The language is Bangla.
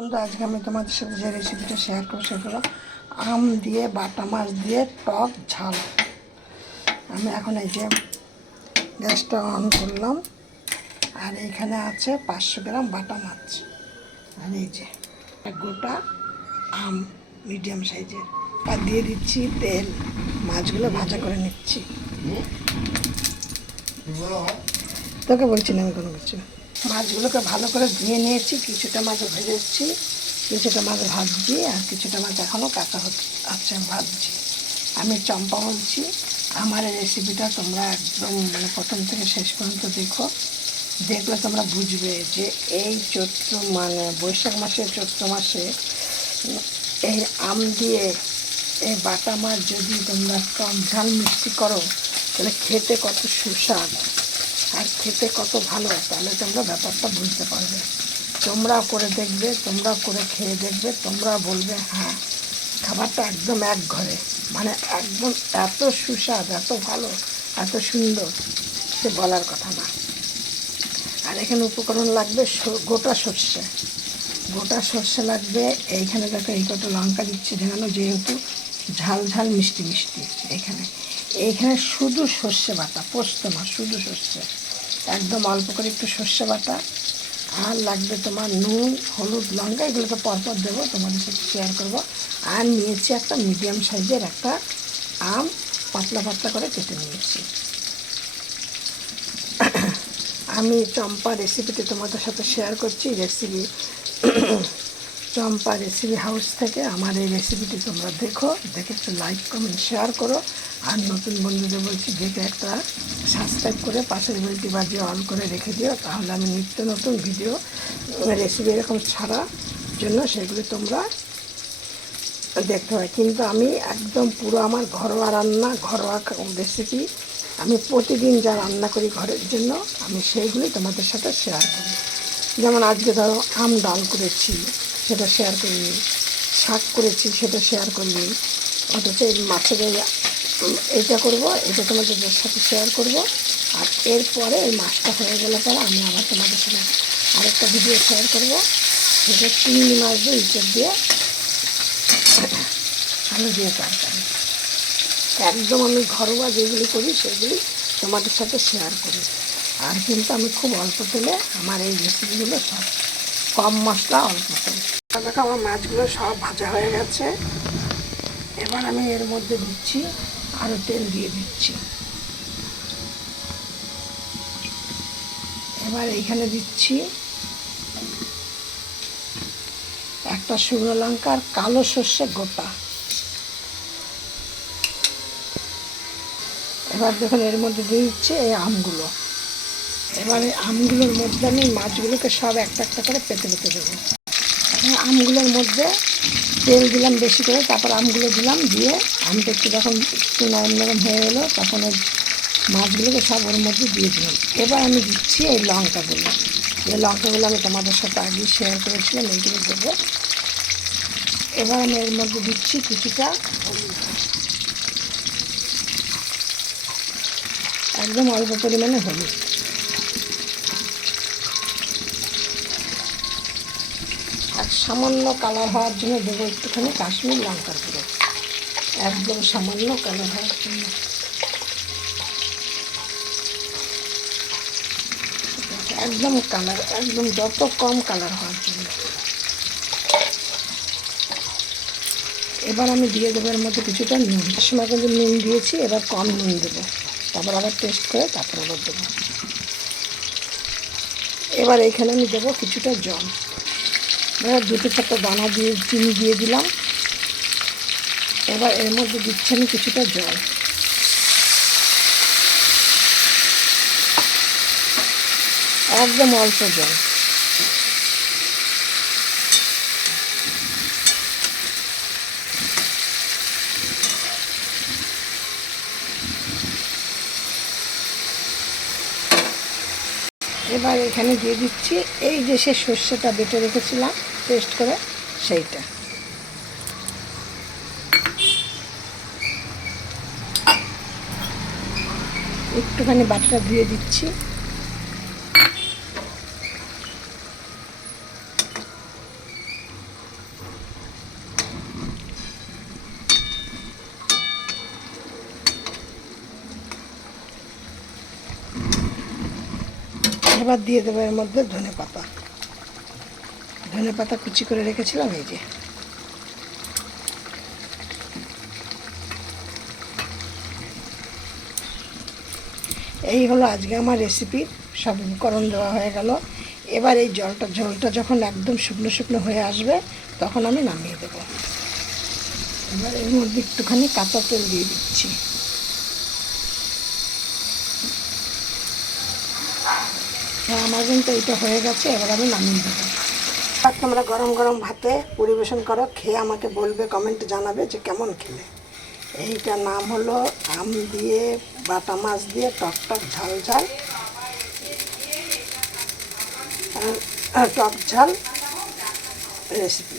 বন্ধু, আজকে আমি তোমাদের সাথে যে রেসিপিটা শেয়ার করবো সেটা হলো আম দিয়ে বাটা মাছ দিয়ে টক ঝাল। আমি এখন এই যে গ্যাসটা অন করলাম, আর এইখানে আছে 500 গ্রাম বাটা মাছ, আর এই যে গোটা আম মিডিয়াম সাইজের, আর দিয়ে দিচ্ছি তেল। মাছগুলো ভাজা করে নিচ্ছি। তোকে বলছি না আমি কোনো কিছু। মাছগুলোকে ভালো করে ধুয়ে নিয়েছি, কিছুটা মাছ ভেজেছি, কিছুটা মাছ ভাজছি, আর কিছুটা মাছ এখনও কাঁচা আছে ভাজছি। আমি চম্পা বলছি। আমার এই রেসিপিটা তোমরা একদম প্রথম থেকে শেষ পর্যন্ত দেখো, দেখলে তোমরা বুঝবে যে এই চৈত্র বৈশাখ মাসে চৈত্র মাসে এই আম দিয়ে এই বাটা মাছ যদি তোমরা টক ঝাল মিক্সি করো তাহলে খেতে কত সুস্বাদ আর খেতে কত ভালো, তাহলে তোমরা ব্যাপারটা বুঝতে পারবে। তোমরাও করে দেখবে, তোমরাও করে খেয়ে দেখবে, তোমরা বলবে হ্যাঁ খাবারটা একদম এক ঘরে, একদম এত সুস্বাদ, এত ভালো, এত সুন্দর, সে বলার কথা না। আর এখানে উপকরণ লাগবে গোটা সর্ষে, গোটা সর্ষে লাগবে। এইখানে দেখো এই কটা লঙ্কা দিচ্ছি দেখানো, যেহেতু ঝাল ঝাল মিষ্টি মিষ্টি। এইখানে শুধু সর্ষে বাটা, পোস্ত না, শুধু সর্ষে, একদম অল্প করে একটু সর্ষে বাটা। আর লাগবে তোমার নুন, হলুদ, লঙ্কা, এগুলো তো পরপর দেবো, তোমাদের সাথে শেয়ার করবো। আর নিয়েছি একটা মিডিয়াম সাইজের একটা আম, পাতলা পাতলা করে কেটে নিয়েছি। আমি চম্পা রেসিপিটি তোমাদের সাথে শেয়ার করছি, চম্পা রেসিপি হাউস থেকে। আমার এই রেসিপিটি তোমরা দেখো, দেখে একটু লাইক কমেন্ট শেয়ার করো। আর নতুন বন্ধুদের বলছি, দেখে একটা সাবস্ক্রাইব করে পাশের বেলটি বাজিয়ে অন করে রেখে দিও, তাহলে আমি নিত্য নতুন ভিডিও রেসিপি এরকম ছাড়ার জন্য সেগুলি তোমরা দেখতে হয়। কিন্তু আমি একদম পুরো আমার ঘরোয়া রান্না, ঘরোয়া রেসিপি, আমি প্রতিদিন যা রান্না করি ঘরের জন্য, আমি সেইগুলি তোমাদের সাথে শেয়ার করি। যেমন আজকে ধরো আম ডাল করেছি, সেটা শেয়ার করিনি, শাক করেছি, সেটা শেয়ার করিনি, অথচ এই মাছের এটা করব, এটা তোমাদের সাথে শেয়ার করব। আর এরপরে এই মাছটা হয়ে গেলে পরে আমি আবার তোমাদের সাথে আরেকটা ভিডিও শেয়ার করব, সেটা চিংড়ি মাছ দিয়ে ইঁচড় দিয়ে আলু দিয়ে তরকারি। একদম আমি ঘরোয়া যেগুলি করি সেগুলি তোমাদের সাথে শেয়ার করি। আর কিন্তু আমি খুব অল্প তেলে আমার এই রেসিপিগুলো সব, কম মশলা, অল্প তেল। দেখো আমার মাছগুলো সব ভাজা হয়ে গেছে। এবার আমি এর মধ্যে দিচ্ছি, আরও তেল দিয়ে দিচ্ছি। এবার এইখানে দিচ্ছি একটা শুকনো লঙ্কা আর কালো সর্ষে গোটা। এবার দেখুন এর মধ্যে দিয়ে দিচ্ছি এই আমগুলো। এবার এই আমগুলোর মধ্যে আমি মাছগুলোকে সব একটা একটা করে পেতে পেতে দেবো। এখন আমগুলোর মধ্যে তেল দিলাম বেশি করে, তারপর আমগুলো দিলাম, দিয়ে আমটা একটু যখন একটু নরম নরম হয়ে গেলো তখন ওই মাছগুলোকে সব ওর মধ্যে দিয়ে দিলাম। এবার আমি দিচ্ছি এই লঙ্কাগুলো, এই লঙ্কাগুলো আমি তোমাদের সাথে আগে শেয়ার করেছিলাম, এইগুলো দেবো। এবার আমি এর মধ্যে দিচ্ছি কিছুটা একদম অল্প পরিমাণে হলুদ। আর সামান্য কালার হওয়ার জন্য দেবো একটুখানি কাশ্মীর লঙ্কার গুঁড়ো, একদম সামান্য কালার হওয়ার জন্য। একদম কালার, একদম যত কম কালার হওয়ার জন্য। এবার আমি দিয়ে দেবো এর মধ্যে কিছুটা নুন। সময় কিন্তু নুন দিয়েছি, এবার কম নুন দেবো, তারপর আবার টেস্ট করে তারপর আবার দেবো। এবার এইখানে আমি দেবো কিছুটা জল, এবার 2-4টা দানা দিয়ে চিনি দিয়ে দিলাম। এবার এর মধ্যে দিচ্ছি আমি কিছুটা জল, একদম অল্প জল। এবার এখানে দিয়ে দিচ্ছি এই যে সে সর্ষেটা বেটে রেখেছিলাম পেস্ট করে, সেইটা। একটুখানি বাটাটা দিয়ে দিচ্ছি। এবার দিয়ে দেবো এর মধ্যে ধনে পাতা। ধনে পাতা কুচি করে রেখেছিলাম, এই যে। এই হলো আজকে আমার রেসিপি। সব উপকরণ দেওয়া হয়ে গেল। এবার এই ঝোলটা যখন একদম শুকনো শুকনো হয়ে আসবে তখন আমি নামিয়ে দেব। এবার এর মধ্যে একটুখানি কাঁচা তেল দিয়ে দিচ্ছি। আমার কিন্তু এটা হয়ে গেছে, এবার আমি নামিয়ে দেবো। আর তোমরা গরম গরম ভাতে পরিবেশন করো, খেয়ে আমাকে বলবে, কমেন্টে জানাবে যে কেমন খেলে। এইটার নাম হলো আম দিয়ে বাটা মাছ দিয়ে টক টক ঝাল ঝাল টক ঝাল রেসিপি।